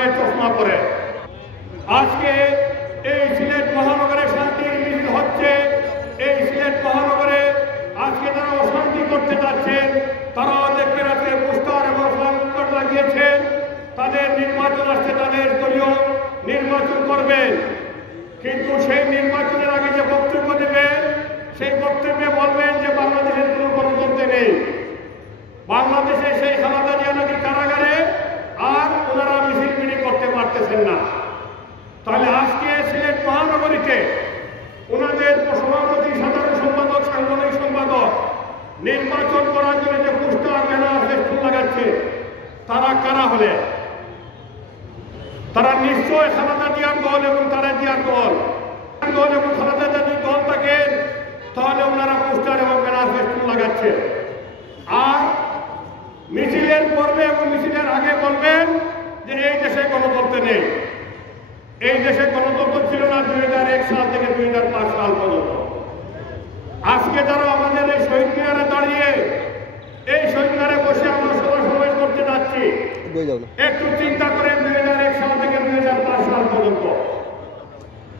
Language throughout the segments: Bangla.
কানে চশমা পরে। আজকে এই সিলেট মহানগরে শান্তির মিছিল হচ্ছে। এই সিলেট মহানগরে আজকে যারা অশান্তি করতে যাচ্ছেন তারা দেখতে রাখতে পোস্টার এবং ফ্ল্যাকার্ড লাগিয়েছেন। তাদের নির্বাচন আসছে, তাদের দলীয় নির্বাচন করবেন, কিন্তু সেই নির্বাচনের আগে যে বক্তব্য দেবেন সেই বক্তব্যে বলবেন যে বাংলাদেশের কোনো গণতন্ত্র নেই, বাংলাদেশে সেই খালেদা জিয়া নাকি কারাগারে, আর ওনারা মিছিল মিটিং করতে পারতেছেন না। তাহলে আজকে সিলেট মহানগরীতে ওনাদের সভাপতি, সাধারণ সম্পাদক, সাংগঠনিক সম্পাদক নির্বাচন করার জন্য যে পোস্টার, ব্যানার, ফেস্টুন লাগাচ্ছে তারা কারা হলে? তারা নিশ্চয় খালেদা জিয়ার দল এবং তারা জিয়ার দল এবং খালেদা যদি দল থাকে তাহলে ওনারা পোস্টার এবং ব্যানার, ফেস্টুন লাগাচ্ছে। আর মিছিলের পর্বে এবং মিছিলের আগে বলবেন যে এই দেশে গণতন্ত্র নেই। এই দেশে গণতন্ত্র ছিল না 2001 সাল থেকে 2005 সাল পর্যন্ত। আজকে যারা আমাদের এই শহীদ মিনারে দাঁড়িয়ে এই শহীদ মিনারে বসে আমরা সমাবেশ করতে যাচ্ছি, একটু চিন্তা করেন 2001 সাল থেকে 2005 সাল পর্যন্ত।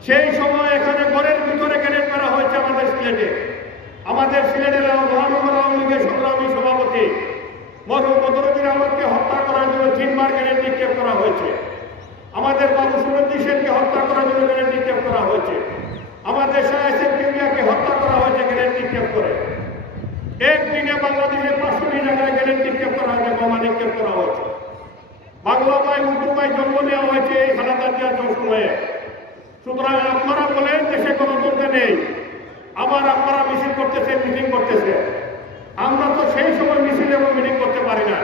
সেই সময় এখানে ঘরের ভিতরে গ্রেনেড মারা হয়েছে আমাদের সিলেটে। আমাদের সিলেটের মহানগর আওয়ামী লীগের সংগ্রামী সভাপতি মরহুম বদরুদ্দিন আহমদকে হত্যা করার জন্য 3 বার গ্রেনেড নিক্ষেপ করা হয়েছে। আমাদের বাবু সুরঞ্জি সেনকে হত্যা করার জন্য গ্রেনেড নিক্ষেপ করা হয়েছে। আমাদের শাহেদ কিমিয়াকে হত্যা করা হয়েছে গ্রেনেড নিক্ষেপ করে। একদিনে বাংলাদেশের 500টি জায়গায় গ্রেনেড নিক্ষেপ করা হয়েছে, বোমা নিক্ষেপ করা হয়েছে। বাংলা ভাই, উর্দু ভাই জন্ম নেওয়া হয়েছে এই খালেদা জিয়ার সময়ে। সুতরাং আপনারা বলেন দেশে গণতন্ত্র নেই, আবার আপনারা মিছিল করতেছেন, মিটিং করতেছেন। আমরা তো সেই সময় মিছিল এবং মিটিং করতে পারি না।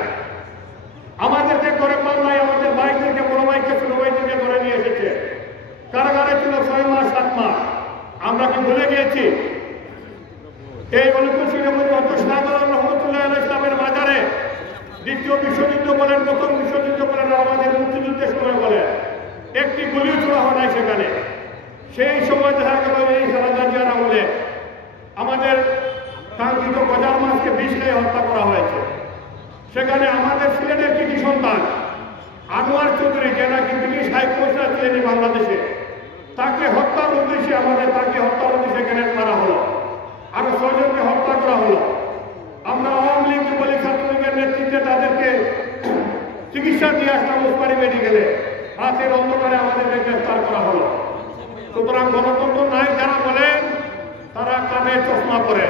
আমাদেরকে করে পাল্লাই আমাদের ভাইদেরকে, বড় ভাইকে, ছোট ভাইদেরকে ধরে নিয়ে এসেছে। কারাগারে ছিল 6 মাস 7 মাস। আমরা কি ভুলে গিয়েছি? এই অনুকূল হয়তো শাহজালাল রহমতুল্লাহ ইসলামের মাজারে দ্বিতীয় বিশ্বযুদ্ধ বলেন, প্রথম বিশ্বযুদ্ধ বলেন, আমাদের মুক্তিযুদ্ধের সময় বলেন, একটি গুলিও ছোড়া হয় নাই সেখানে। সেই সময় দেখা গেল এই খালেদা জিয়ার আমলে আমাদের কাঙ্ক্ষিত গজার মাছকে বিষ খেয়ে হত্যা করা হয়েছে। সেখানে আমাদের সিলেটের কৃতি সন্তান আনোয়ার চৌধুরী, যে নাকি ব্রিটিশ হাইকমিশনার ছিলেন বাংলাদেশে, তাকে হত্যার উদ্দেশ্যে গ্রেনেড মারা হলো। আরো 6 জনকে হত্যা করা হলো। আমরা আওয়ামী লীগ, যুবলীগ, ছাত্রলীগের নেতৃত্বে তাদেরকে চিকিৎসা দিয়ে আসলাম উসমানী মেডিকেলে। রাতের অন্ধকারে আমাদেরকে গ্রেফতার করা হলো। সুতরাং গণতন্ত্র নাই যারা বলেন তারা কানে চশমা পরে।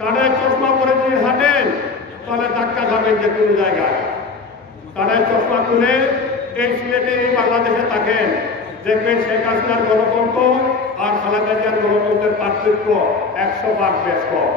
কানে চশমা পরে যদি হাঁটেন তাহলে ধাক্কা খাবেন যে কোনো জায়গায়। কানে চশমা খুলে এই সিলেটে, এই বাংলাদেশে থাকেন, দেখবেন শেখ হাসিনার গণতন্ত্র আর খালেদা জিয়ার গণতন্ত্রের পার্থক্য 100 ভাগ বেশ কম।